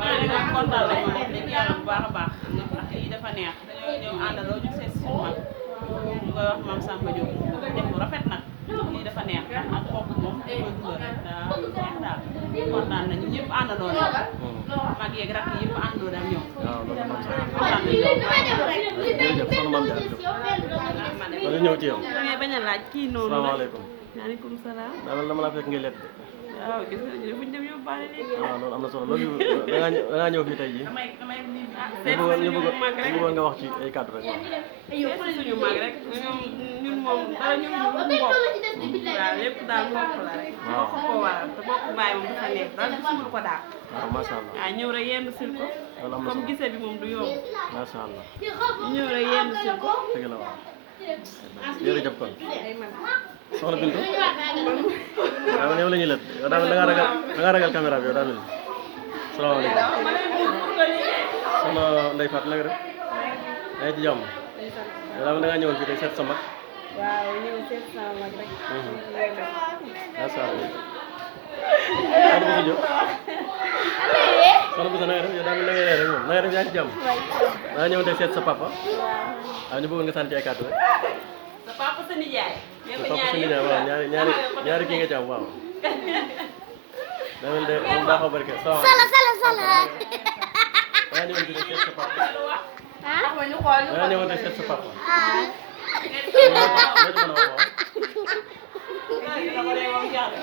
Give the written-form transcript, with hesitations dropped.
waaye nag kontaan nañu wax dëgg yàlla bu baax a baax ndax lii dafa neex dañoo ñëw àndaloo ñu seet si suñu mag ñu koy wax Mame Samba Diop def lu rafet nag lii dafa neex ndax ak kooku moom koy dugal rek daa neex daal kontaan nañu ñëpp àndandoo nañu mag yeeg rakk yëpp àndandoo dem ñoom waaw loolu moom sax kontaan nañu jërëjëf soxna Mame Diarra Diop ma ñëw ci yow. da ngay bañ a laaj kii noonu rek salaamaaleykum. maaleykum salaam daal dama la fekk ngay lett de. waaw gis nga ñu buñ dem yóbbaale léegi waaw loolu am na solo loolu da ngaa ñëw fii tey jii. seet suñu mag rek bëggoon nga wax ci ay kàddu rek. seet suñu mag rek ñun moom dara ñun ñu mbokk waaw lépp daal mbokk la rek mbokk ko waral te mbokk bàyyi moom dafa nekk daal gisul ko daal waaw macha allah. waaw ñëw rek yenn sil ko loolu am na comme solo gisee bi moom du yomb macha allah. ñëw rek yenn sil ko dëgg la waaw. jërëjëf kon. ay man soxna Bintu. daa mel ni yow la ñuy lett yow daa mel da ngaa ragal caméra bi yow daa mel ni. salaamaaleykum. soxna Ndeye Fatou nag rek. yaa ngi ci jàmm. yow daa mel da ngaa ñëwoon fii tey seet sa mag. waaw ñëw seet sama mag rek macha allah. soxna Bintu Diop. soxna Bintu na nga def yow daa mel da ngay ree rek moom na nga def yaa ngi ci jàmm. da nga ñëwoon tey seet sa papa. waaw ñu bëggoon nga sant ay kàddu rek. sa papa sa nijaay sa papa sa nijaay waaw ñaari kii nga ci am waaw. daa mel de moom daa xaw a barke Sala sala sala. da nga ñëwoon fii tey seet sa papa. Ah? da nga ñëwoon tey seet sa papa. Ah. loo ci mën a wax waaw. dama lay wax yàlla